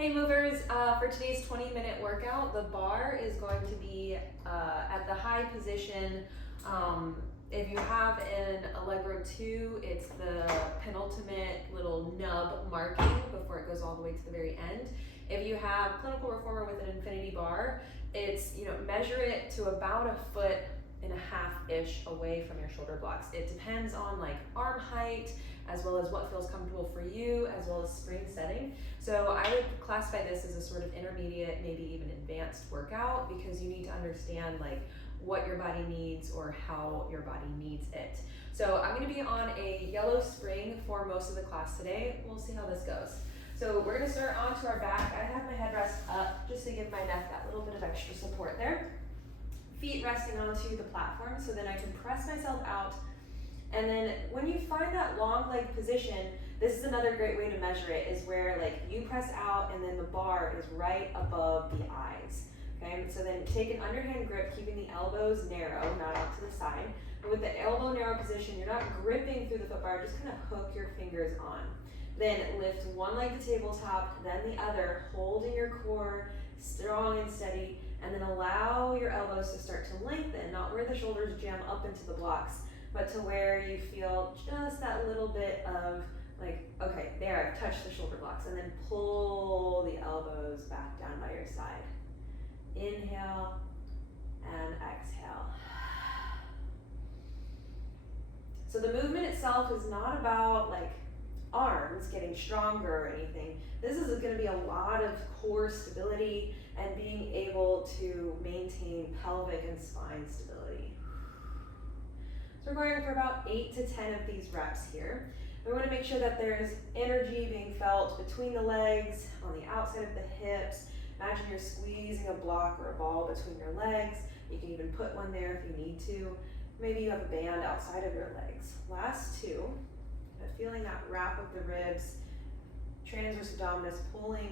Hey movers, for today's 20-minute workout, the bar is going to be at the high position. If you have an Allegro 2, it's the penultimate little nub marking before it goes all the way to the very end. If you have clinical reformer with an infinity bar, it's, measure it to about 1.5 feet-ish away from your shoulder blocks. It depends on like arm height, as well as what feels comfortable for you, as well as spring setting. So I would classify this as a sort of intermediate, maybe even advanced workout, because you need to understand like what your body needs or how your body needs it. So I'm gonna be on a yellow spring for most of the class today. We'll see how this goes. So we're gonna start onto our back. I have my headrest up just to give my neck that little bit of extra support there. Feet resting onto the platform, so then I can press myself out. And then when you find that long leg position, this is another great way to measure it, is where like you press out and then the bar is right above the eyes. Okay, so then take an underhand grip, keeping the elbows narrow, not out to the side. And with the elbow narrow position, you're not gripping through the foot bar, just kind of hook your fingers on. Then lift one leg to tabletop, then the other, holding your core strong and steady, and then allow your elbows to start to lengthen, not where the shoulders jam up into the blocks, but to where you feel just that little bit of like, okay, there, I've touched the shoulder blocks, and then pull the elbows back down by your side. Inhale and exhale. So the movement itself is not about like arms getting stronger or anything. This is going to be a lot of core stability and being able to maintain pelvic and spine stability. So we're going for about 8 to 10 of these reps here. We want to make sure that there's energy being felt between the legs, on the outside of the hips. Imagine you're squeezing a block or a ball between your legs. You can even put one there if you need to. Maybe you have a band outside of your legs. Last two, feeling that wrap of the ribs, transverse abdominis pulling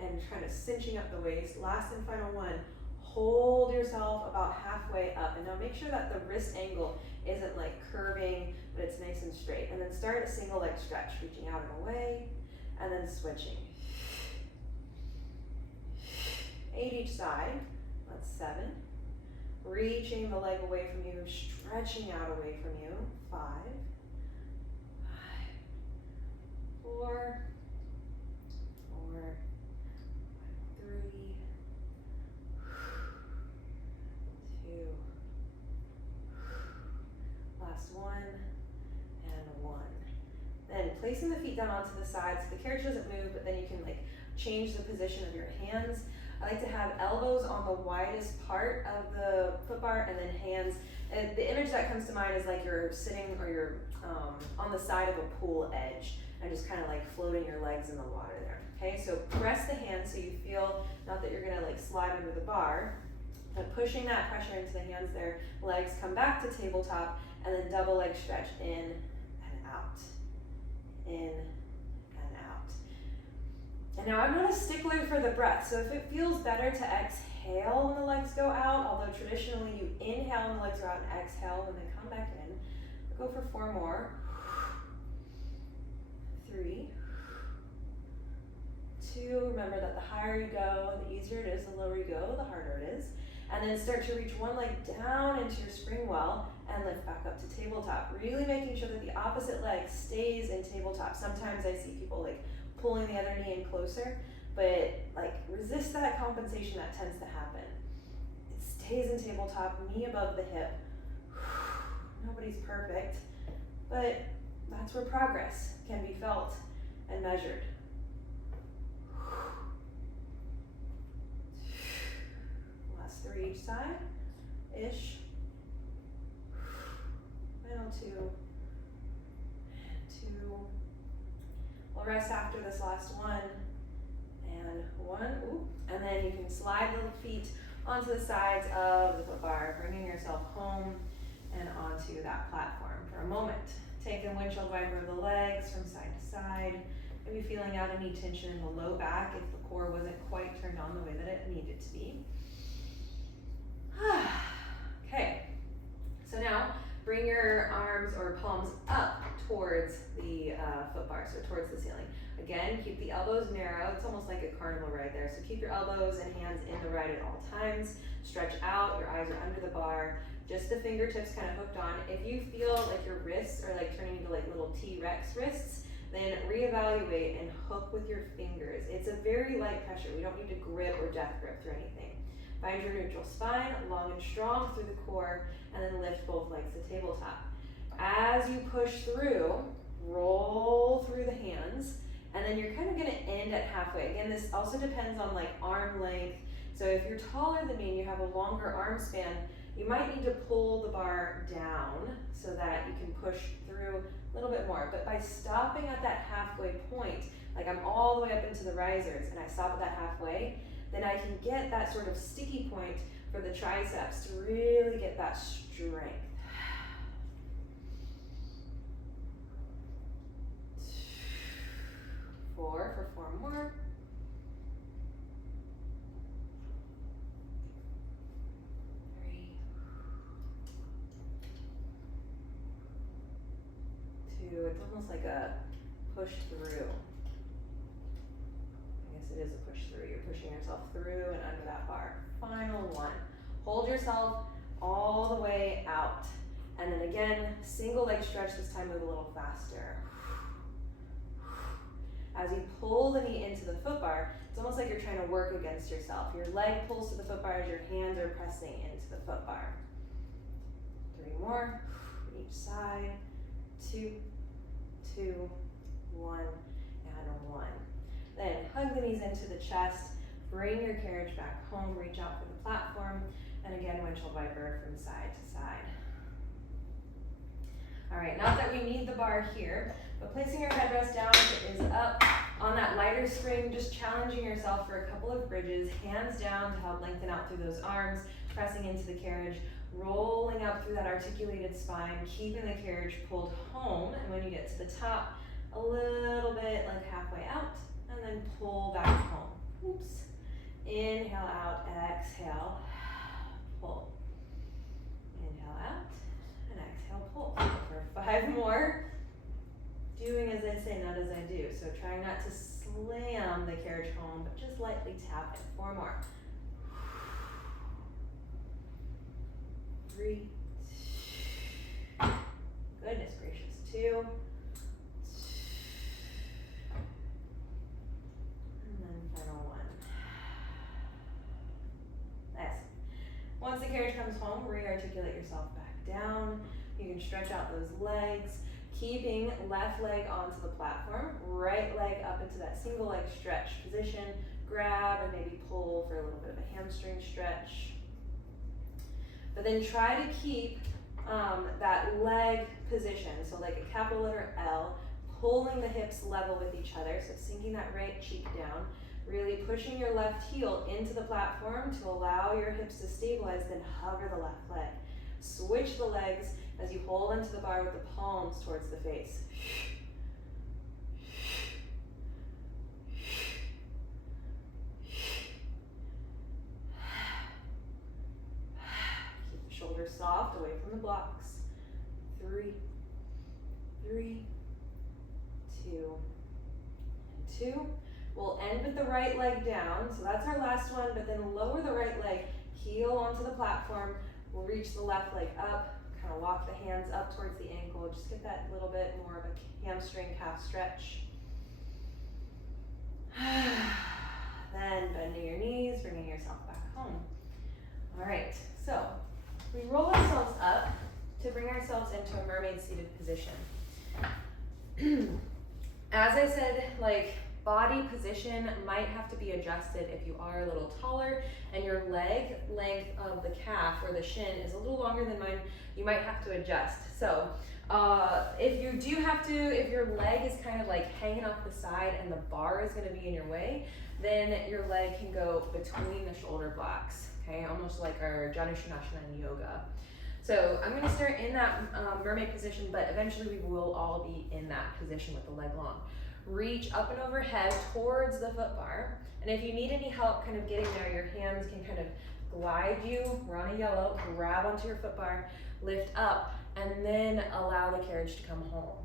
and kind of cinching up the waist. Last and final one, hold yourself about halfway up. And now make sure that the wrist angle isn't like curving, but it's nice and straight. And then start a single leg stretch, reaching out and away, and then switching. 8 each side, that's 7. Reaching the leg away from you, stretching out away from you, 5, 4, 3, 2, last one, and 1. Then placing the feet down onto the sides, so the carriage doesn't move, but then you can like change the position of your hands. I like to have elbows on the widest part of the foot bar, and then hands. And the image that comes to mind is like you're sitting or you're on the side of a pool edge and just kind of like floating your legs in the water there. Okay, so press the hands so you feel, not that you're gonna like slide under the bar, but pushing that pressure into the hands there. Legs come back to tabletop, and then double leg stretch in and out. In and out. And now I'm not a stickler for the breath, so if it feels better to exhale when the legs go out, although traditionally you inhale when the legs go out and exhale when they come back in. We'll go for 4 more. 3, 2, remember that the higher you go, the easier it is, the lower you go, the harder it is. And then start to reach one leg down into your spring well and lift back up to tabletop. Really making sure that the opposite leg stays in tabletop. Sometimes I see people like pulling the other knee in closer, but like resist that compensation that tends to happen. It stays in tabletop, knee above the hip. Nobody's perfect, but that's where progress can be felt and measured. Last 3 each side, ish. Final 2, and 2. We'll rest after this last one, and 1. Ooh. And then you can slide the feet onto the sides of the foot bar, bringing yourself home and onto that platform for a moment. Take a windshield wiper of the legs from side to side. Maybe feeling out any tension in the low back if the core wasn't quite turned on the way that it needed to be. Okay, so now bring your arms or palms up towards the foot bar, so towards the ceiling. Again, keep the elbows narrow. It's almost like a carnival ride there. So keep your elbows and hands in the ride at all times. Stretch out, your eyes are under the bar. Just the fingertips kind of hooked on. If you feel like your wrists are like turning into like little T-Rex wrists, then reevaluate and hook with your fingers. It's a very light pressure. We don't need to grip or death grip through anything. Find your neutral spine, long and strong through the core, and then lift both legs to tabletop. As you push through, roll through the hands, and then you're kind of gonna end at halfway. Again, this also depends on like arm length. So if you're taller than me and you have a longer arm span, you might need to pull the bar down so that you can push through a little bit more. But by stopping at that halfway point, like I'm all the way up into the risers and I stop at that halfway, then I can get that sort of sticky point for the triceps to really get that strength. 4 for 4 more. 3, 2. It's almost like a push through. I guess it is a push through. You're pushing yourself through and under that bar. Final 1. Hold yourself all the way out. And then again, single leg stretch, this time move a little faster. As you pull the knee into the foot bar, it's almost like you're trying to work against yourself. Your leg pulls to the foot bar as your hands are pressing into the foot bar. 3 more, each side. 2, 2, 1, and 1. Then hug the knees into the chest, bring your carriage back home, reach out for the platform, and again, windshield wiper from side to side. All right, not that we need the bar here, but placing your headrest down is up on that lighter spring, just challenging yourself for a couple of bridges, hands down to help lengthen out through those arms, pressing into the carriage, rolling up through that articulated spine, keeping the carriage pulled home, and when you get to the top, a little bit like halfway out, and then pull back home. Oops. Inhale out, exhale, pull. Inhale out, and exhale, pull. For 5 more. Doing as I say, not as I do. So trying not to slam the carriage home, but just lightly tap it. 4 more. 3. Goodness gracious. 2. And then final 1. Nice. Once the carriage comes home, re-articulate yourself back down. You can stretch out those legs. Keeping left leg onto the platform, right leg up into that single leg stretch position. Grab and maybe pull for a little bit of a hamstring stretch. But then try to keep that leg position, so like a capital letter L, pulling the hips level with each other, so sinking that right cheek down, really pushing your left heel into the platform to allow your hips to stabilize, then hover the left leg. Switch the legs as you hold onto the bar with the palms towards the face. Keep the shoulders soft, away from the blocks. 3, 3, 2, and 2. We'll end with the right leg down, so that's our last one, but then lower the right leg, heel onto the platform. We'll reach the left leg up. Kind of walk the hands up towards the ankle. Just get that little bit more of a hamstring calf stretch. Then bending your knees, bringing yourself back home. All right, so we roll ourselves up to bring ourselves into a mermaid seated position. As I said, like body position might have to be adjusted if you are a little taller and your leg length of the calf or the shin is a little longer than mine, you might have to adjust. So if you do have to, if your leg is kind of like hanging off the side and the bar is going to be in your way, then your leg can go between the shoulder blocks, okay? Almost like our Janushanasana in yoga. So I'm going to start in that mermaid position, but eventually we will all be in that position with the leg long. Reach up and overhead towards the foot bar. And if you need any help kind of getting there, your hands can kind of glide you, we're on a yellow, grab onto your foot bar, lift up, and then allow the carriage to come home.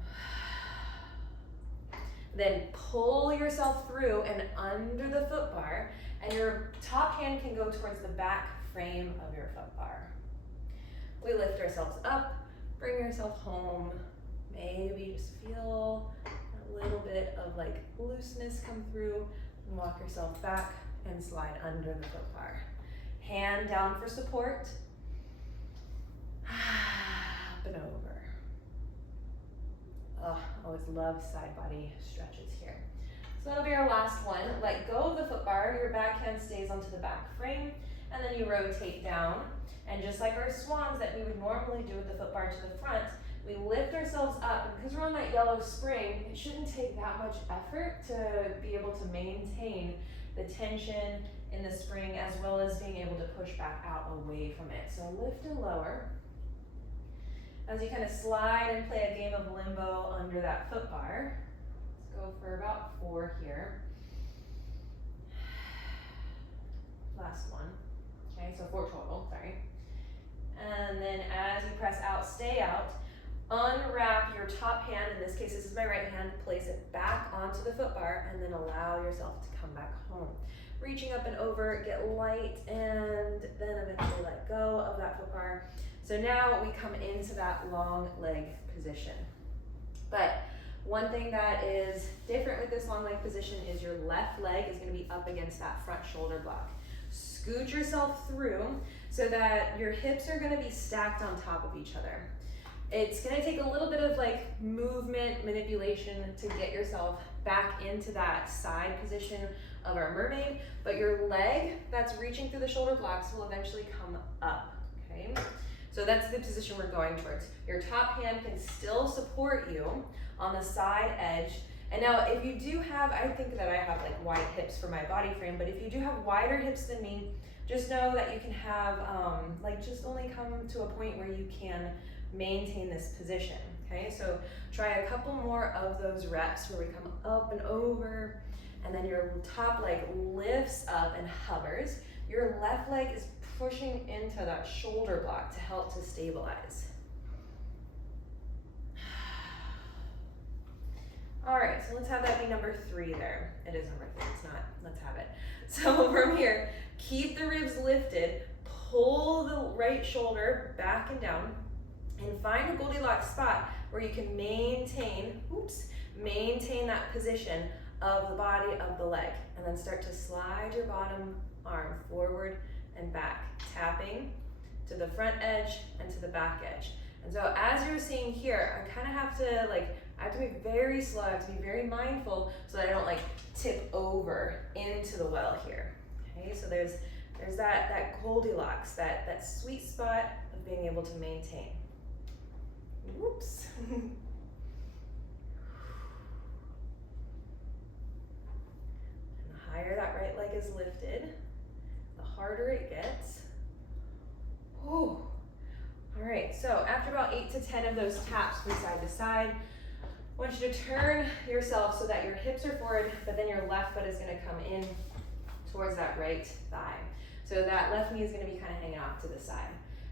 Then pull yourself through and under the foot bar, and your top hand can go towards the back frame of your foot bar. We lift ourselves up, bring yourself home. Maybe just feel a little bit of like looseness come through, and walk yourself back and slide under the foot bar. Hand down for support. Up and over. Oh, always love side body stretches here. So that'll be our last one. Let go of the foot bar, your back hand stays onto the back frame, and then you rotate down. And just like our swans that we would normally do with the foot bar to the front, we lift ourselves up, and because we're on that yellow spring, it shouldn't take that much effort to be able to maintain the tension in the spring as well as being able to push back out away from it. So lift and lower. As you kind of slide and play a game of limbo under that foot bar. Let's go for about 4 here. Last one. Okay, so 4 total, sorry. And then as you press out, stay out. Unwrap your top hand, in this case this is my right hand, place it back onto the foot bar, and then allow yourself to come back home. Reaching up and over, get light, and then eventually let go of that foot bar. So now we come into that long leg position. But one thing that is different with this long leg position is your left leg is going to be up against that front shoulder block. Scoot yourself through so that your hips are going to be stacked on top of each other. It's going to take a little bit of like movement, manipulation to get yourself back into that side position of our mermaid, but your leg that's reaching through the shoulder blocks will eventually come up, okay? So that's the position we're going towards. Your top hand can still support you on the side edge. And now if you do have, I think that I have like wide hips for my body frame, but if you do have wider hips than me, just know that you can have, like just only come to a point where you can maintain this position, okay? So try a couple more of those reps where we come up and over, and then your top leg lifts up and hovers. Your left leg is pushing into that shoulder block to help to stabilize. All right, so let's have that be number 3 there. It is number 3, it's not, let's have it. So from here, keep the ribs lifted, pull the right shoulder back and down, and find a Goldilocks spot where you can maintain that position of the body of the leg, and then start to slide your bottom arm forward and back, tapping to the front edge and to the back edge. And so as you're seeing here, I kind of have to I have to be very slow, I have to be very mindful so that I don't like tip over into the well here. Okay, so there's that Goldilocks, that sweet spot of being able to maintain. Whoops. And the higher that right leg is lifted, the harder it gets. Ooh. All right, so after about 8 to 10 of those taps from side to side, I want you to turn yourself so that your hips are forward, but then your left foot is going to come in towards that right thigh. So that left knee is going to be kind of hanging off to the side.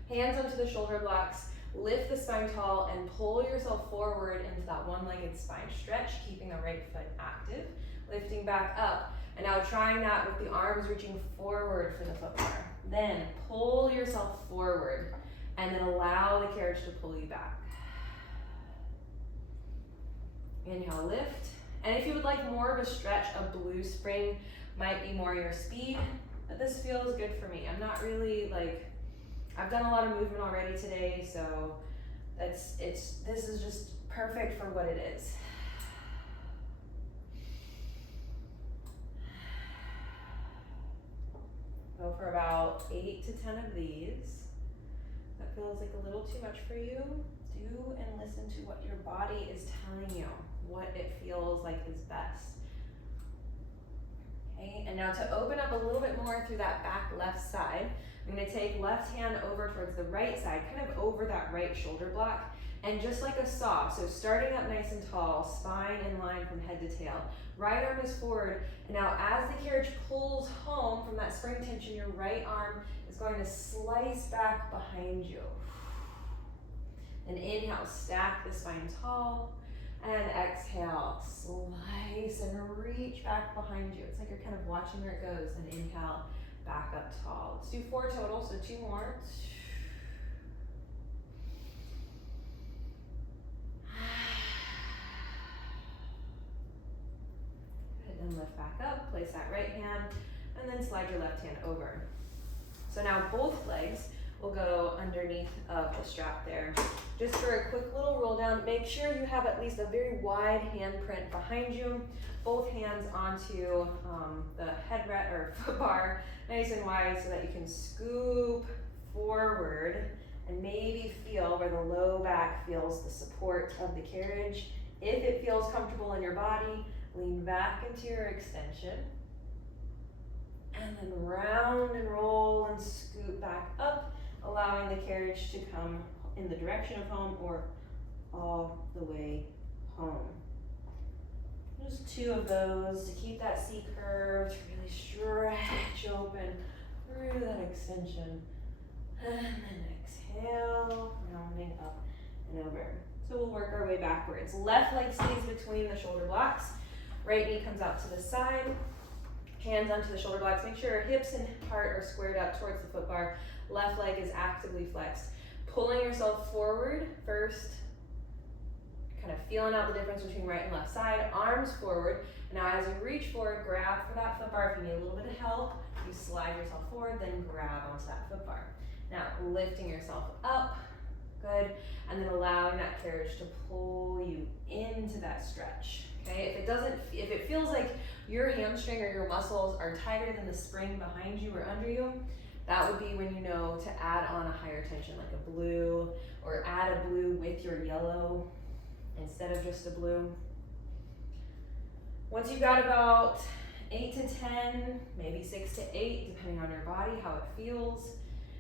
Hands onto the shoulder blocks, lift the spine tall, and pull yourself forward into that one-legged spine stretch, keeping the right foot active, lifting back up. And now trying that with the arms reaching forward for the foot bar. Then pull yourself forward, and then allow the carriage to pull you back. Inhale, lift. And if you would like more of a stretch, a blue spring might be more your speed, but this feels good for me. I'm not really I've done a lot of movement already today, so this is just perfect for what it is. Go for about 8 to 10 of these. That feels like a little too much for you. Do and listen to what your body is telling you, what it feels like is best. Okay, and now to open up a little bit more through that back left side, I'm going to take left hand over towards the right side, kind of over that right shoulder block, And just like a saw, so starting up nice and tall, spine in line from head to tail. Right arm is forward, and now as the carriage pulls home from that spring tension, your right arm is going to slice back behind you. And inhale, stack the spine tall, and exhale, slice and reach back behind you. It's like you're kind of watching where it goes, and inhale, back up tall. Let's do 4 total, so 2 more. And lift back up, place that right hand, and then slide your left hand over. So now both legs will go underneath of the strap there. Just for a quick little roll down, make sure you have at least a very wide handprint behind you. Both hands onto the headrest or foot bar, nice and wide, so that you can scoop forward and maybe feel where the low back feels the support of the carriage. If it feels comfortable in your body, lean back into your extension, and then round and roll and scoot back up, allowing the carriage to come in the direction of home or all the way home. Just 2 of those to keep that C curve, to really stretch open through that extension. And then exhale, rounding up and over. So we'll work our way backwards. Left leg stays between the shoulder blocks. Right knee comes out to the side, hands onto the shoulder blocks. Make sure your hips and heart are squared up towards the foot bar. Left leg is actively flexed. Pulling yourself forward first, kind of feeling out the difference between right and left side. Arms forward. Now as you reach forward, grab for that foot bar. If you need a little bit of help, you slide yourself forward, then grab onto that foot bar. Now lifting yourself up, good, and then allowing that carriage to pull you into that stretch. Okay, if it feels like your hamstring or your muscles are tighter than the spring behind you or under you, that would be when you know to add on a higher tension, like a blue, or add a blue with your yellow instead of just a blue. Once you've got about 8 to 10, maybe 6 to 8, depending on your body, how it feels.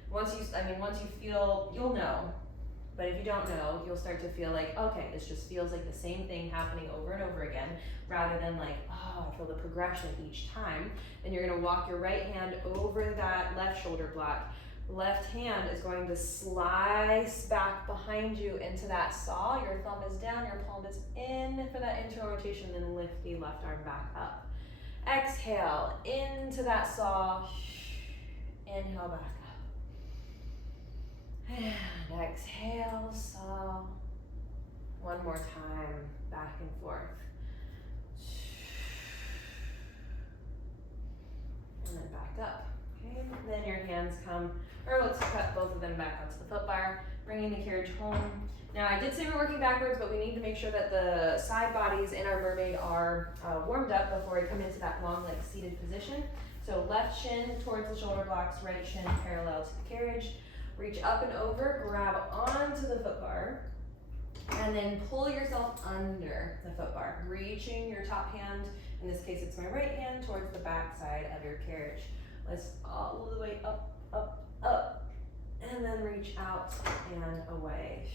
Once you feel, you'll know. But if you don't know, you'll start to feel like, okay, this just feels like the same thing happening over and over again, rather than like, oh, I feel the progression each time. And you're gonna walk your right hand over that left shoulder block. Left hand is going to slice back behind you into that saw. Your thumb is down, your palm is in for that internal rotation, then lift the left arm back up. Exhale into that saw, inhale back up. And exhale, saw. One more time, back and forth. And then back up. Okay, then your hands come, or let's cut both of them back onto the foot bar, bringing the carriage home. Now I did say we're working backwards, but we need to make sure that the side bodies in our mermaid are warmed up before we come into that long leg seated position. So left shin towards the shoulder blocks, right shin parallel to the carriage. Reach up and over, grab onto the foot bar, and then pull yourself under the foot bar, reaching your top hand, in this case it's my right hand, towards the back side of your carriage. Let's all the way up, up, up, and then reach out and away.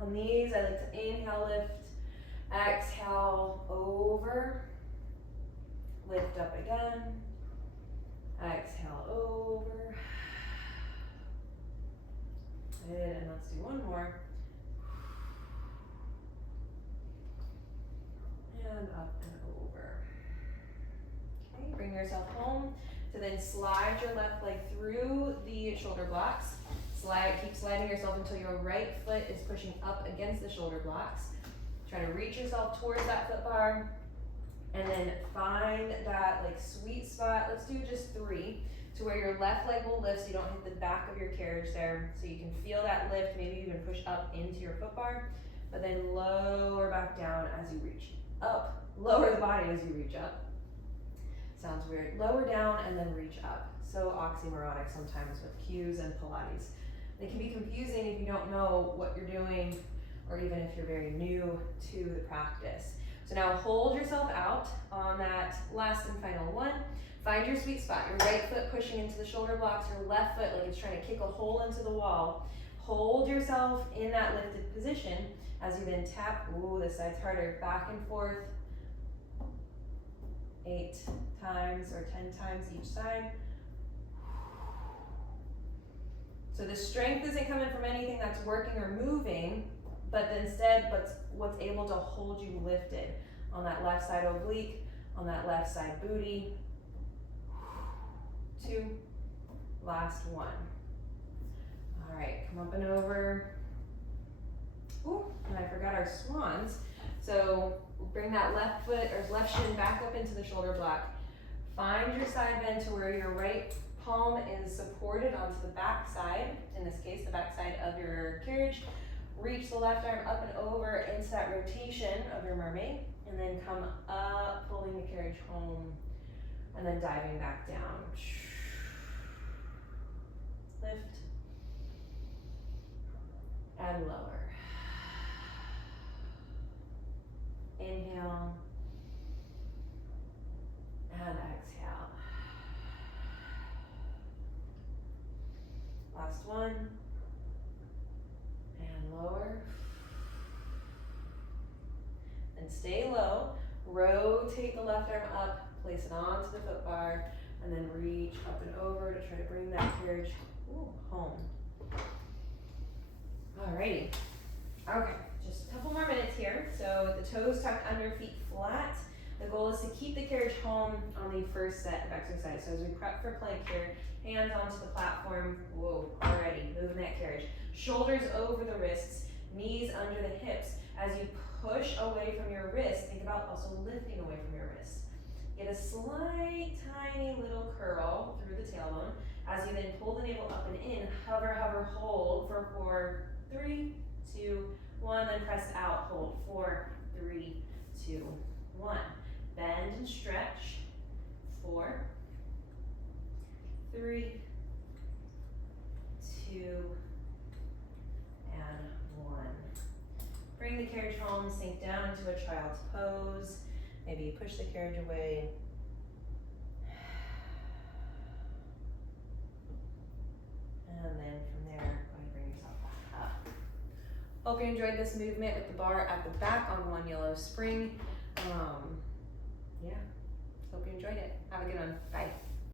On these, I like to inhale, lift, exhale, over, lift up again, exhale, over. Good, and let's do one more. And up and over. Okay, bring yourself home to then slide your left leg through the shoulder blocks. Keep sliding yourself until your right foot is pushing up against the shoulder blocks. Try to reach yourself towards that foot bar, and then find that like sweet spot. Let's do just 3, to where your left leg will lift so you don't hit the back of your carriage there. So you can feel that lift, maybe even push up into your foot bar, but then lower back down as you reach up. Lower the body as you reach up. Sounds weird. Lower down and then reach up. So oxymoronic sometimes with cues and Pilates. They can be confusing if you don't know what you're doing, or even if you're very new to the practice. So now hold yourself out on that last and final one. Find your sweet spot. Your right foot pushing into the shoulder blocks, your left foot like it's trying to kick a hole into the wall. Hold yourself in that lifted position as you then tap, ooh, this side's harder, back and forth 8 times or 10 times each side. So the strength isn't coming from anything that's working or moving, but instead what's able to hold you lifted on that left side oblique, on that left side booty. 2, last 1. All right, come up and over. Ooh, and I forgot our swans. So bring that left foot or left shin back up into the shoulder block. Find your side bend to where your right palm is supported onto the back side, in this case, the back side of your carriage. Reach the left arm up and over into that rotation of your mermaid, and then come up, pulling the carriage home, and then diving back down. Lift and lower. Inhale and exhale. Last one. And lower. And stay low. Rotate the left arm up, place it onto the foot bar, and then reach up and over to try to bring that carriage home. Alrighty. Okay, just a couple more minutes here. So the toes tucked under, feet flat. The goal is to keep the carriage home on the first set of exercise. So as we prep for plank here, hands onto the platform. Whoa, already moving that carriage. Shoulders over the wrists, knees under the hips. As you push away from your wrists, think about also lifting away from your wrists. Get a slight, tiny little curl through the tailbone. As you then pull the navel up and in, hover, hover, hold for 4, 3, 2, 1, then press out, hold, 4, 3, 2, 1. Bend and stretch, 4, 3, 2, and 1. Bring the carriage home, sink down into a child's pose. Maybe you push the carriage away. And then from there, go ahead and bring yourself back up. Hope you enjoyed this movement with the bar at the back on one yellow spring. Yeah, hope you enjoyed it. Have a good one. Bye.